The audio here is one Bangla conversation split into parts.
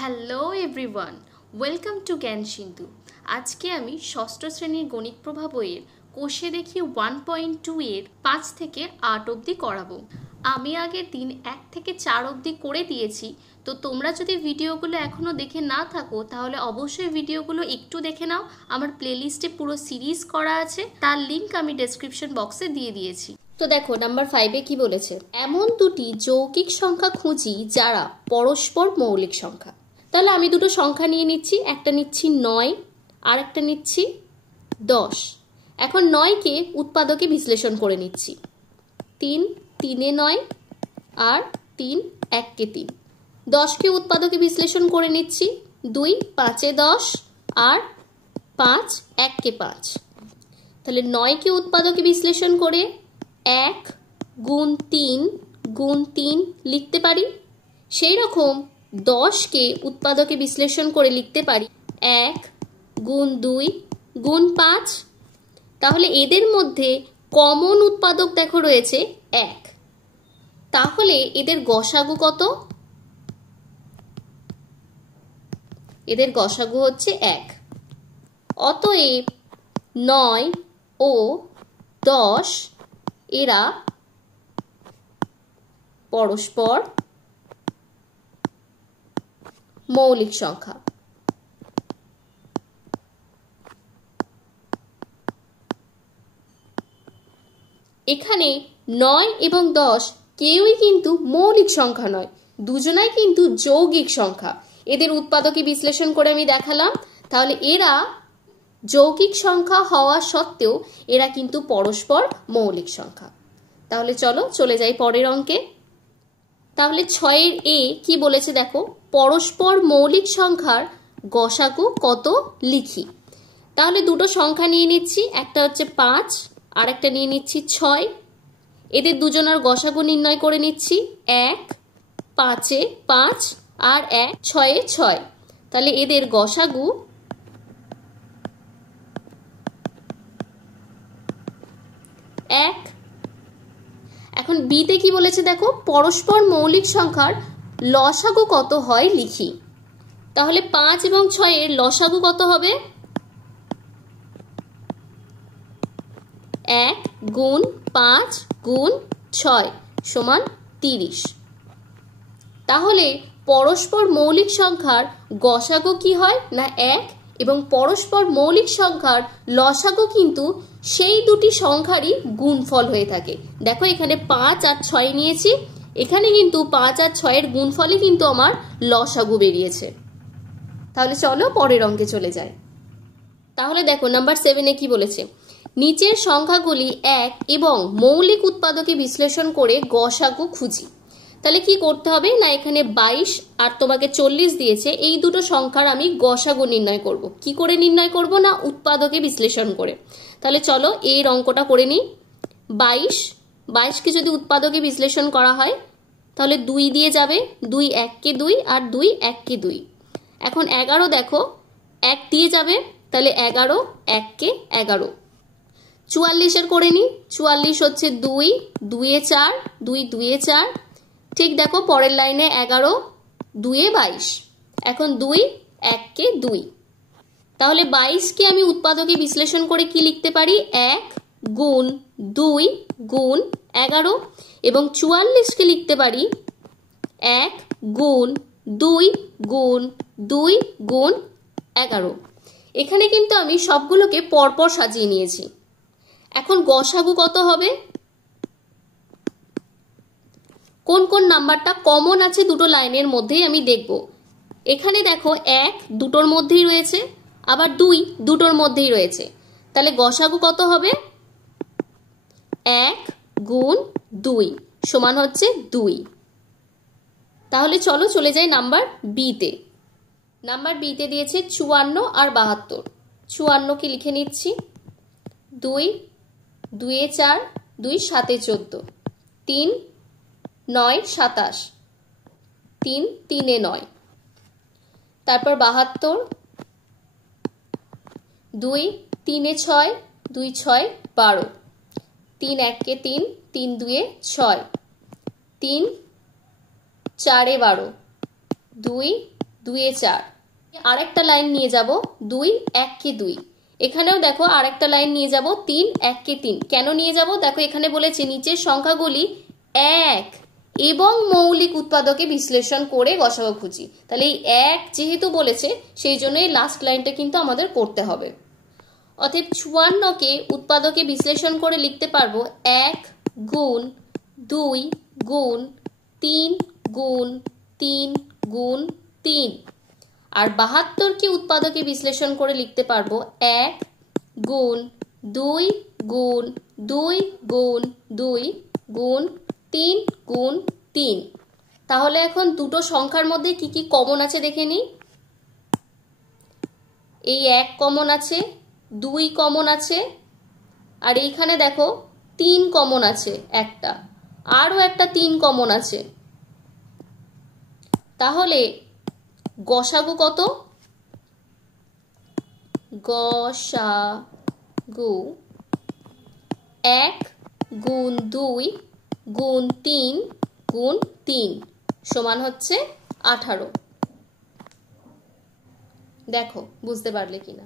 হ্যালো এভরিওয়ান, ওয়েলকাম টু জ্ঞান সিন্ধু। আজকে আমি ষষ্ঠ শ্রেণীর গণিত প্রভা বইয়ের কোষে দেখি 1.2 এর 5 থেকে 8 অবধি করাবো। আমি আগের দিন 1 থেকে 4 অবধি করে দিয়েছি, তো তোমরা যদি ভিডিওগুলো এখনও দেখে না থাকো তাহলে অবশ্যই ভিডিওগুলো একটু দেখে নাও। আমার প্লেলিস্টে পুরো সিরিজ করা আছে, তার লিঙ্ক আমি ডেসক্রিপশন বক্সে দিয়ে দিয়েছি। তো দেখো নাম্বার 5-এ কি বলেছে, এমন দুটি যৌগিক সংখ্যা খুঁজি যারা পরস্পর মৌলিক সংখ্যা। তাহলে আমি দুটো সংখ্যা নিয়ে নিচ্ছি, একটা নিচ্ছি 9 আর একটা নিচ্ছি 10। এখন 9কে উৎপাদকে বিশ্লেষণ করে নিচ্ছি। 3 3-এ 9 আর 3 1-কে 3। 10কে উৎপাদকে বিশ্লেষণ করে নিচ্ছি। 2 5-এ 10 আর 5 1-কে 5। তাহলে 9কে উৎপাদকে বিশ্লেষণ করে 1 গুণ 3 গুণ 3 লিখতে পারি। সেই রকম 10কে উৎপাদকে বিশ্লেষণ করে লিখতে পারি 1 গুণ 2 গুণ 5। তাহলে এদের মধ্যে কমন উৎপাদক দেখো রয়েছে 1। তাহলে এদের গসাগু কত? এদের গসাগু হচ্ছে 1। অতএব 9 ও 10 এরা পরস্পর মৌলিক সংখ্যা। এখানে 9 এবং 10 কেউই কিন্তু মৌলিক সংখ্যা নয়, দুজনাই কিন্তু যৌগিক সংখ্যা। এদের উৎপাদকে বিশ্লেষণ করে আমি দেখালাম। তাহলে এরা যৌগিক সংখ্যা হওয়া সত্ত্বেও এরা কিন্তু পরস্পর মৌলিক সংখ্যা। তাহলে চলো চলে যাই পরের অঙ্কে। তাহলে 6-এর এ কি বলেছে দেখো, পরস্পর মৌলিক সংখ্যার গসাগু কত লিখি। তাহলে দুটো সংখ্যা নিয়ে নিচ্ছি, একটা হচ্ছে 5 আর একটা নিয়ে নিচ্ছি 6। এদের দুজনের গসাগু নির্ণয় করে নিচ্ছি। 1 5-এ 5 আর 1 6-এ 6। তাহলে এদের গসাগু 1। এখন বিতে কি বলেছে দেখো, পরস্পর মৌলিক সংখ্যার লসাগু কত হয় লিখি। তাহলে 5 এবং 6-এর লসাগু কত হবে? 1 গুণ 5 গুণ 6 সমান 30। তাহলে পরস্পর মৌলিক সংখ্যার গসাগু কি হয় না 1, এবং পরস্পর মৌলিক সংখ্যার লসাগু কিন্তু সেই দুটি সংখ্যারই গুণফল হয়ে থাকে। দেখো এখানে 5 আর 6 নিয়েছি, এখানে কিন্তু 5 আর 6-এর গুণফলে কিন্তু আমার লসাগু বেরিয়েছে। তাহলে চলো পরের অঙ্কে চলে যাই। তাহলে দেখো নাম্বার 7-এ কি বলেছে, নিচের সংখ্যাগুলি 1 এবং মৌলিক উৎপাদকে বিশ্লেষণ করে গসাগু খুঁজি। তাহলে কি করতে হবে না, এখানে 22 আর তোমাকে 40 দিয়েছে, এই দুটো সংখ্যার আমি গসাগু নির্ণয় করব। কি করে নির্ণয় করব না, উৎপাদকে বিশ্লেষণ করে। তাহলে চলো এই অঙ্কটা করে নিই। 22কে যদি উৎপাদকে বিশ্লেষণ করা হয় তাহলে 2 দিয়ে যাবে, 2 1-কে 2 আর 2 1-কে 2। এখন 11 দেখো 1 দিয়ে যাবে, তাহলে 11 1-কে 11। 44-এর করে নিই। 44 হচ্ছে 2 2-এ 4 2 2-এ 4। ঠিক দেখো পরের লাইনে 11 2-এ 22। এখন 2 1-কে 2। তাহলে 22কে আমি উৎপাদকে বিশ্লেষণ করে কি লিখতে পারি, 1 গুণ 2 গুণ 11, এবং 44কে লিখতে পারি 1 গুণ 2 গুণ 2 গুণ 11। এখানে কিন্তু আমি সবগুলোকে পরপর সাজিয়ে নিয়েছি। এখন গসাগু কত হবে, কোন কোন নাম্বারটা কমন আছে দুটো লাইনের মধ্যেই আমি দেখব। এখানে দেখো 1 দুটোর মধ্যেই রয়েছে, আবার 2 দুটোর মধ্যেই রয়েছে। তাহলে গসাগু কত হবে, 1 গুণ 2 সমান হচ্ছে 2। তাহলে চলো চলে যাই নাম্বার বিতে। নাম্বার বিতে দিয়েছে 54 আর 72। 54কে লিখে নিচ্ছি। 2 2-এ 4 2 7-এ 14 3 9 27 3 3-এ 9। তারপর 72 2 3-এ 6 2 6 12 3 1-কে 3 3 2-এ 6 3 4-এ 12 2 2 এ 4। আরেকটা লাইন নিয়ে যাব 2 1 কে 2। এখানেও দেখো আরেকটা লাইন নিয়ে যাব 3 1 কে 3। কেন নিয়ে যাব? দেখো এখানে বলেছে নিচের সংখ্যাগুলি এক এবং মৌলিক উৎপাদকে বিশ্লেষণ করে গসাগু খুঁজি। তাহলে এই এক যেহেতু বলেছে সেই জন্য এই লাস্ট লাইনটা কিন্তু আমাদের করতে হবে। অতএব 54কে উৎপাদকে বিশ্লেষণ করে লিখতে পারবো 1 গুণ 2 গুণ 3 গুণ 3 গুণ 3। আর 72কে উৎপাদকে বিশ্লেষণ করে লিখতে পারবো 1 গুণ 2 গুণ 2 গুণ 2 গুণ 3 গুণ 3। তাহলে এখন দুটো সংখ্যার মধ্যে কি কি কমন আছে দেখে নিই। এই 1 কমন আছে, 2 কমন আছে, আর এইখানে দেখো 3 কমন আছে একটা, আরও একটা 3 কমন আছে। তাহলে গসাগু কত? গসাগু 1 গুণ 2 গুণ 3 গুণ 3 সমান হচ্ছে 18। দেখো বুঝতে পারলে কিনা।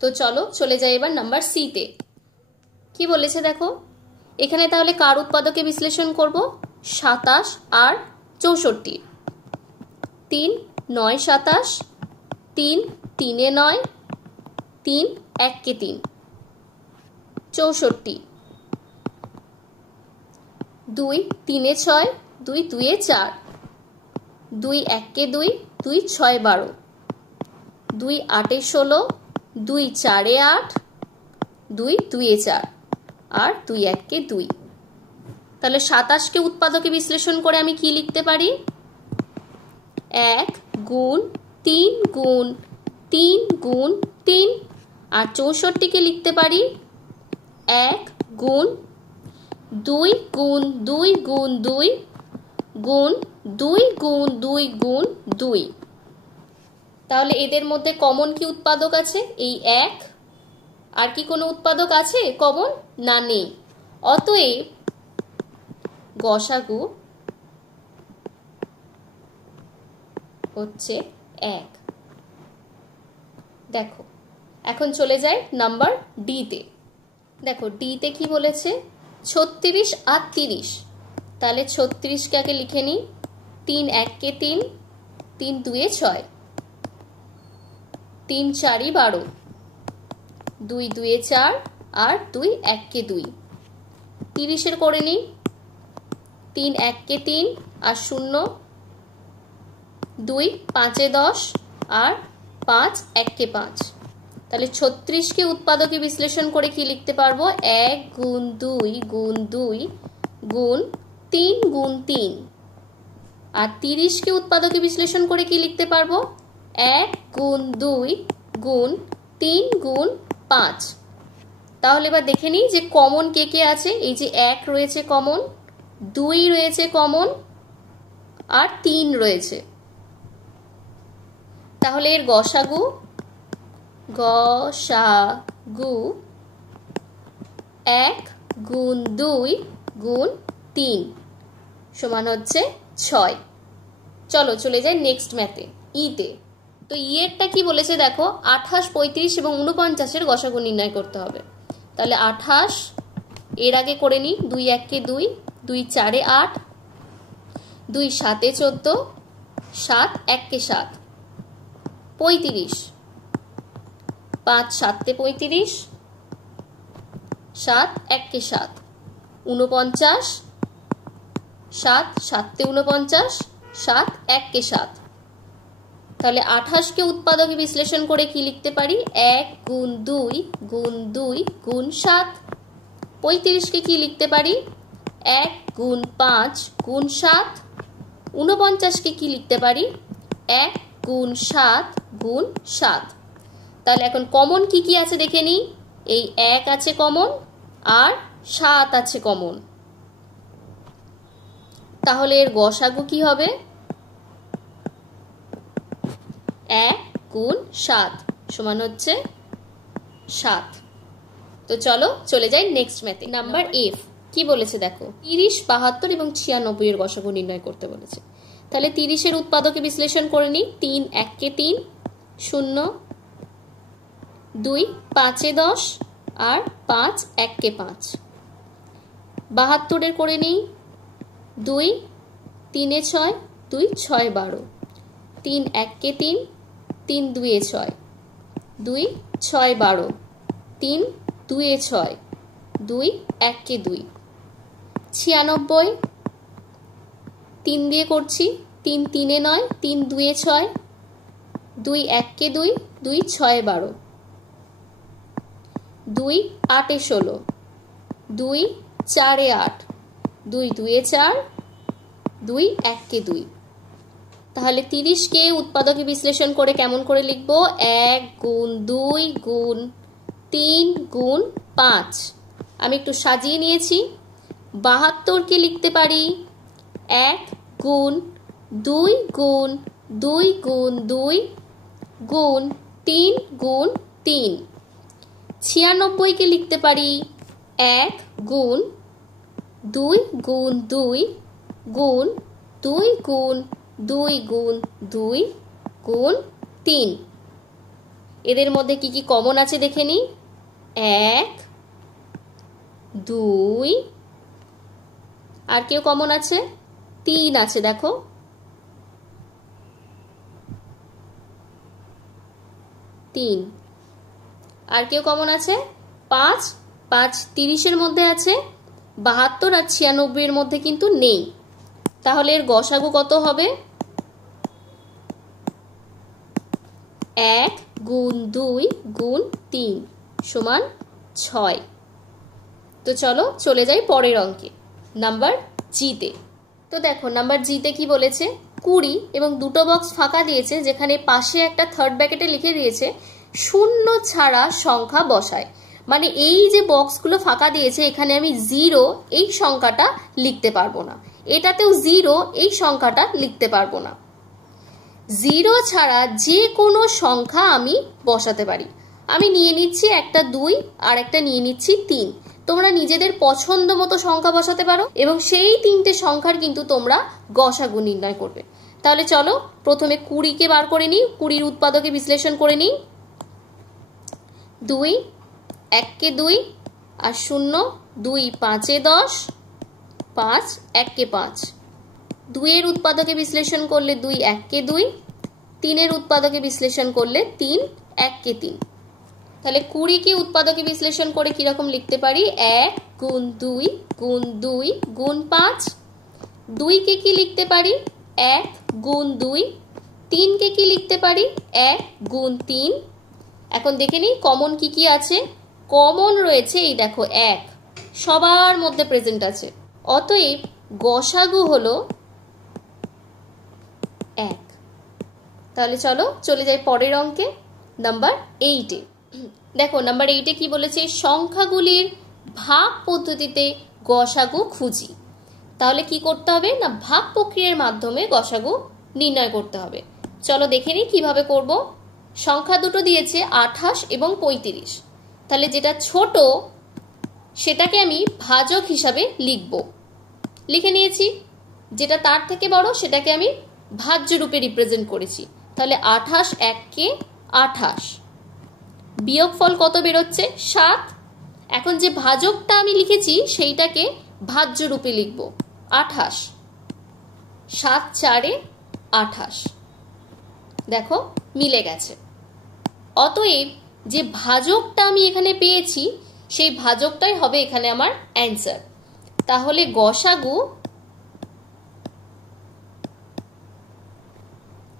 তো চলো চলে যাই এবার নাম্বার সি তে। কি বলেছে দেখো এখানে, তাহলে কার উৎপাদকে বিশ্লেষণ করব? 27 আর 64। 3 9 27, 3 3 এ 9, 3 1 কে 3, 64। 2 3 এ 6, 2 2 এ 4, 2 1 কে 2, 2 6 12, 2 8 এ 16, 2 4 এ 8, 2 2 এ 4 আর 2 1 কে 2। তাহলে 27কে উৎপাদকে বিশ্লেষণ করে আমি কি লিখতে পারি? 1 গুণ 3 গুণ 3 গুণ 3। আর 64কে লিখতে পারি 1 গুণ 2 গুণ 2 গুণ 2 গুণ 2 গুণ 2 গুণ 2। তাহলে এদের মধ্যে কমন কি উৎপাদক আছে? এই 1। আর কি কোনো উৎপাদক আছে কমন? না, নেই। অতএব গসাগু হচ্ছে 1। দেখো এখন চলে যাই নাম্বার ডি তে। দেখো ডি তে কি বলেছে? 36 আর 30। তাহলে 36কে আগে লিখে নিই। 3 1 কে 3, 3 2 এ 6, 3 4 12, 2 2 এ 4 আর 2 1 কে 2। 30 করে নিই। 3 1 কে 3 আর 0, 2 5 এ 10 আর 5 1 কে 5। তাহলে 36কে উৎপাদকে বিশ্লেষণ করে কি লিখতে পারবো? 1 গুণ 2 গুণ 2 গুণ 3 গুণ 3। আর 30কে উৎপাদকে বিশ্লেষণ করে কি লিখতে পারবো? 1 গুণ 2 গুণ 3 গুণ 5। তাহলে এবার দেখে নিই যে কমন কে কে আছে। এই যে 1 রয়েছে কমন, 2 রয়েছে কমন আর 3 রয়েছে। তাহলে এর গসাগু 1 গুণ 2 গুণ 3 সমান হচ্ছে 6। চলো চলে যাই নেক্সট ম্যাথে, ইতে। তো ইয়েরটা কি বলেছে দেখো, 28 35 এবং 49-এর গসাগু নির্ণয় করতে হবে। তাহলে 28 এর আগে করে নিই। 2 1 কে 2, 2 4 এ 8, 2 7 এ 14, 7 1 কে 7, 35, 5 7 এ 35, 7 1 কে 7, 49, 7 7 এ 49, 7 1 কে 7। তাহলে 28কে উৎপাদকে বিশ্লেষণ করে কি লিখতে পারি? 1 গুণ 2 গুণ 2 গুণ 7। 35কে কি লিখতে পারি? 1 গুণ 5 গুণ 7। 49কে কি লিখতে পারি? 1 গুণ 7 গুণ 7। তাহলে এখন কমন কি কি আছে দেখে নিই। এই 1 আছে কমন আর 7 আছে কমন। তাহলে এর গসাগু কি হবে? 1 গুণ 7 সমান হচ্ছে 7। তো চলো চলে যাই নেক্সট ম্যাথে। নাম্বার এফ কি বলেছে দেখো, 30 72 এবং 96 এর গসাগু নির্ণয় করতে বলেছে। তাহলে 30-এর উৎপাদকে বিশ্লেষণ করে নিই। 3 1 3 0, 2 5 10 আর 5 1 5। 72-এর করে নিই। 2 3 6, 2 6 12, 3 1 3, 3 2 6, 2 6 12, 3 2 6, 2 1 2। 96 3 দিয়ে করছি। 3 3 9, 3 2 6, 2 1 2, 2 6 12, 2 8 16, 2 4 8, 2 2 4, 2 1 2। তাহলে 30-কে উৎপাদকে বিশ্লেষণ করে কেমন করে লিখব? 1 গুণ 2 গুণ 3 গুণ 5। আমি একটু সাজিয়ে নিয়েছি। 72-কে লিখতে পারি 1 গুণ 2 গুণ 2 গুণ 2 গুণ 3 গুণ 3। 96-কে লিখতে পারি 1 গুণ 2 গুণ 2 গুণ 2 গুণ 2 গুণ 2 গুণ 3। এদের মধ্যে কি কি কমন আছে দেখে নিই। 1 2, আর কেউ কমন আছে? 3 আছে, দেখো। 3। আর কেউ কমন আছে? 5। 5 30-এর মধ্যে আছে, 72 আর 96-এর মধ্যে কিন্তু নেই। তাহলে এর গসাগু কত হবে? 1 গুণ 2 গুণ 3 সমান 6। তো চলো চলে যাই পরের অঙ্কে, নাম্বার জিতে। তো দেখো নাম্বার জিতে কি বলেছে? 20 এবং দুটো বক্স ফাঁকা দিয়েছে, যেখানে পাশে একটা থার্ড ব্র্যাকেটে লিখে দিয়েছে শূন্য ছাড়া সংখ্যা বসায়। মানে এই যে বক্সগুলো ফাঁকা দিয়েছে, এখানে আমি 0 এই সংখ্যাটা লিখতে পারবো না, এটাতেও 0 এই সংখ্যাটা লিখতে পারবো না। 0 ছাড়া যে কোনো সংখ্যা আমি বসাতে পারি। আমি নিয়ে নিচ্ছি একটা 2 আর একটা নিয়ে নিচ্ছি 3। তোমরা নিজেদের পছন্দ মতো সংখ্যা বসাতে পারো এবং সেই 3টে সংখ্যার কিন্তু তোমরা গসাগু নির্ণয় করবে। তাহলে চলো প্রথমে 20-কে বার করে নিই, 20-র উৎপাদকে বিশ্লেষণ করে নিই। 2 1 2 আর 0, 2 5 10, 5 1 5। 2-এর উৎপাদকে বিশ্লেষণ করলে 2 1 2, 3-এর উৎপাদকে বিশ্লেষণ করলে 3 1 3। তাহলে 20-কে উৎপাদকে বিশ্লেষণ করে কিরকম লিখতে পারি? 1 গুণ 2 গুণ 2 গুণ 5। 2-কে কি লিখতে পারি? 1 গুণ 2। 3-কে কি লিখতে পারি? 1 গুণ 3। এখন দেখে নিই কমন কি কি আছে। কমন রয়েছে এই দেখো 1, সবার মধ্যে প্রেজেন্ট আছে। অতএব গসাগু হলো 1। তাহলে চলো চলে যাই পরের অঙ্কে, নাম্বার 8-এ। দেখো নাম্বার 8-এ কি বলেছে? সংখ্যাগুলির ভাগ পদ্ধতিতে গসাগু খুঁজি। তাহলে কি করতে হবে না, ভাগ প্রক্রিয়ার মাধ্যমে গসাগু নির্ণয় করতে হবে। চলো দেখে নিই কিভাবে করব। সংখ্যা দুটো দিয়েছে 28 এবং 35। তাহলে যেটা ছোট সেটাকে আমি ভাজক হিসাবে লিখব, লিখে নিয়েছি। যেটা তার থেকে বড় সেটাকে আমি ভাজ্য রূপে রিপ্রেজেন্ট করেছি। তাহলে 28 1-কে 28, বিয়োগফল কত বেরোচ্ছে? 7। এখন যে ভাজকটা আমি লিখেছি সেইটাকে ভাজ্য রূপে লিখব 28। 7 4-এ 28, দেখো মিলে গেছে। অতএব যে ভাজকটা আমি এখানে পেয়েছি সেই ভাজকটাই হবে এখানে আমার অ্যান্সার। তাহলে গসাগু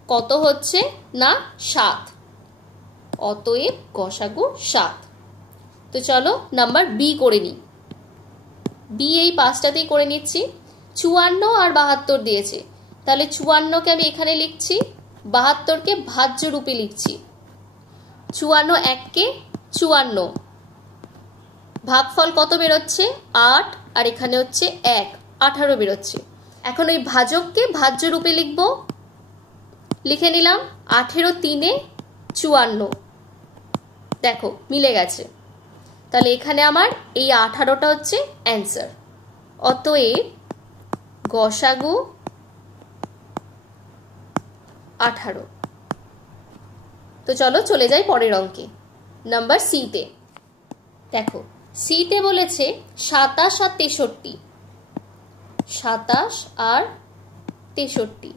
কত হচ্ছে না 7। অতএব গসাগু 7। তো চলো নাম্বার বি করে নিই। বি এই 5টাতেই করে নিচ্ছি। 54 আর 72 দিয়েছে, তাহলে 54-কে আমি এখানে লিখছি, 72-কে ভাজ্য রূপে লিখছি। 54 1-কে 54, ভাগফল কত বেরোচ্ছে? 8, আর এখানে হচ্ছে 1, 18 বেরোচ্ছে। এখন ওই ভাজককে ভাজ্য রূপে লিখব, লিখে নিলাম 18 3-এ 54, দেখো মিলে গেছে। তাহলে এখানে আমার এই 18টা হচ্ছে অ্যান্সার। অতএব গসাগু 18। তো চলো চলে যাই পরের অঙ্কে, নাম্বার সিতে। দেখো সিতে বলেছে 27 আর 63, 27 আর 63,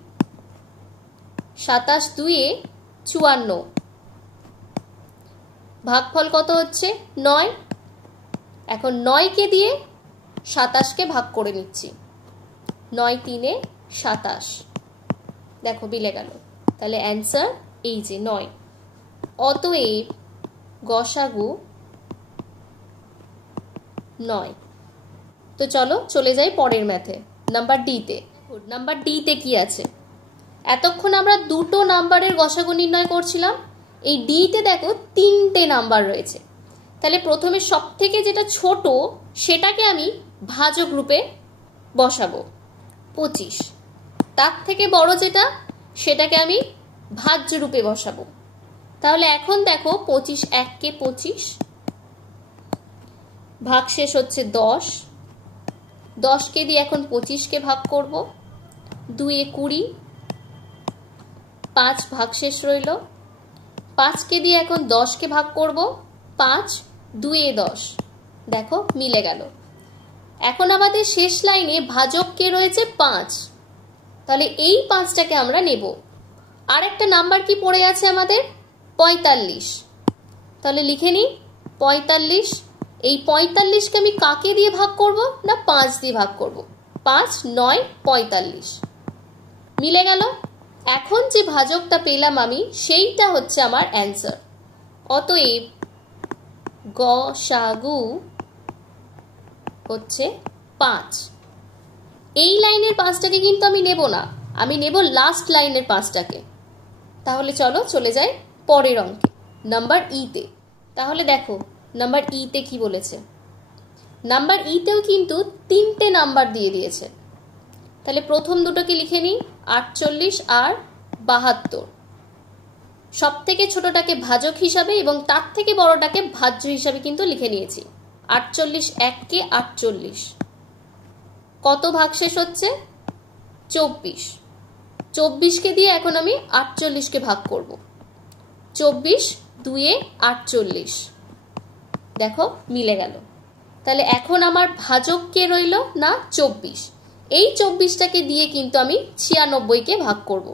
27 2 54, ভাগফল কত হচ্ছে 9। এখন 9কে দিয়ে 27কে ভাগ করে নিচ্ছি, 9 3 27, দেখো মিলে গেল। তাহলে অ্যান্সার এই যে 9। অতএব গসাগু 9। তো চলো চলে যাই পরের ম্যাথে, নাম্বার ডিতে। নাম্বার ডিতে কি আছে? এতক্ষণ আমরা দুটো নাম্বারের গসাগু নির্ণয় করছিলাম, এই ডিতে দেখো 3টে নাম্বার রয়েছে। তাহলে প্রথমে সব থেকে যেটা ছোট সেটাকে আমি ভাজক রূপে বসাবো 25, তার থেকে বড় যেটা সেটাকে আমি ভাজ্য রূপে বসাবো। তাহলে এখন দেখো 25 1 25, ভাগশেষ হচ্ছে 10, 10কে দিয়ে এখন 25কে ভাগ করব, 2 20, 5 ভাগশেষ রইল, 5কে দিয়ে এখন 10কে ভাগ করব, 5 2 10, দেখো মিলে গেল। এখন আমাদের শেষ লাইনে ভাজক কে রয়েছে 5, তাহলে এই 5টাকে আমরা নেব। আর একটা নাম্বার কি পড়ে আছে আমাদের 45, তাহলে লিখে নিই 45। এই 45কে আমি কাকে দিয়ে ভাগ করব না 5 দিয়ে ভাগ করব, 5 9 45, মিলে গেল। এখন যে ভাজকটা পেলাম আমি সেইটা হচ্ছে আমার অ্যান্সার। অতএব গসাগু হচ্ছে 5। এই লাইনের 5টাকে কিন্তু আমি নেব না, আমি নেব লাস্ট লাইনের 5টাকে। তাহলে চলো চলে যাই পরের অঙ্কে, নাম্বার ইতে। তাহলে দেখো নাম্বার ইতে কি বলেছে? নাম্বার ইতেও কিন্তু 3টে নাম্বার দিয়ে দিয়েছে। তাহলে প্রথম দুটোকে লিখে নিই 48 আর 72, সব থেকে ছোটটাকে ভাজক হিসাবে এবং তার থেকে বড়টাকে ভাজ্য হিসাবে কিন্তু লিখে নিয়েছি। 48 1 48, কত ভাগশেষ হচ্ছে 24, 24কে দিয়ে এখন আমি 48কে ভাগ করব, 24 2 48, দেখো মিলে গেল। তাহলে এখন আমার ভাজক কে রইল না 24, এই 24টাকে দিয়ে কিন্তু আমি 96কে ভাগ করব,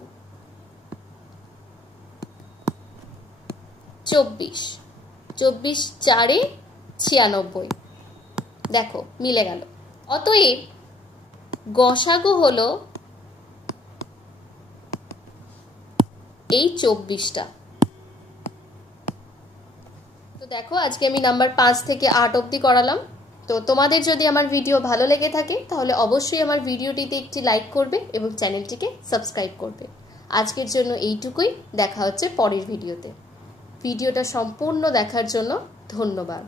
24 24 4 96, দেখো মিলে গেল। অতএব গসাগু হলো এই 24টা। তো দেখো আজকে আমি নাম্বার 5 থেকে 8 অবধি করালাম। তো তোমাদের যদি আমার ভিডিও ভালো লেগে থাকে তাহলে অবশ্যই আমার ভিডিওটিতে একটি লাইক করবে এবং চ্যানেলটিকে সাবস্ক্রাইব করবে। আজকের জন্য এইটুকুই, দেখা হচ্ছে পরের ভিডিওতে। ভিডিওটা সম্পূর্ণ দেখার জন্য ধন্যবাদ।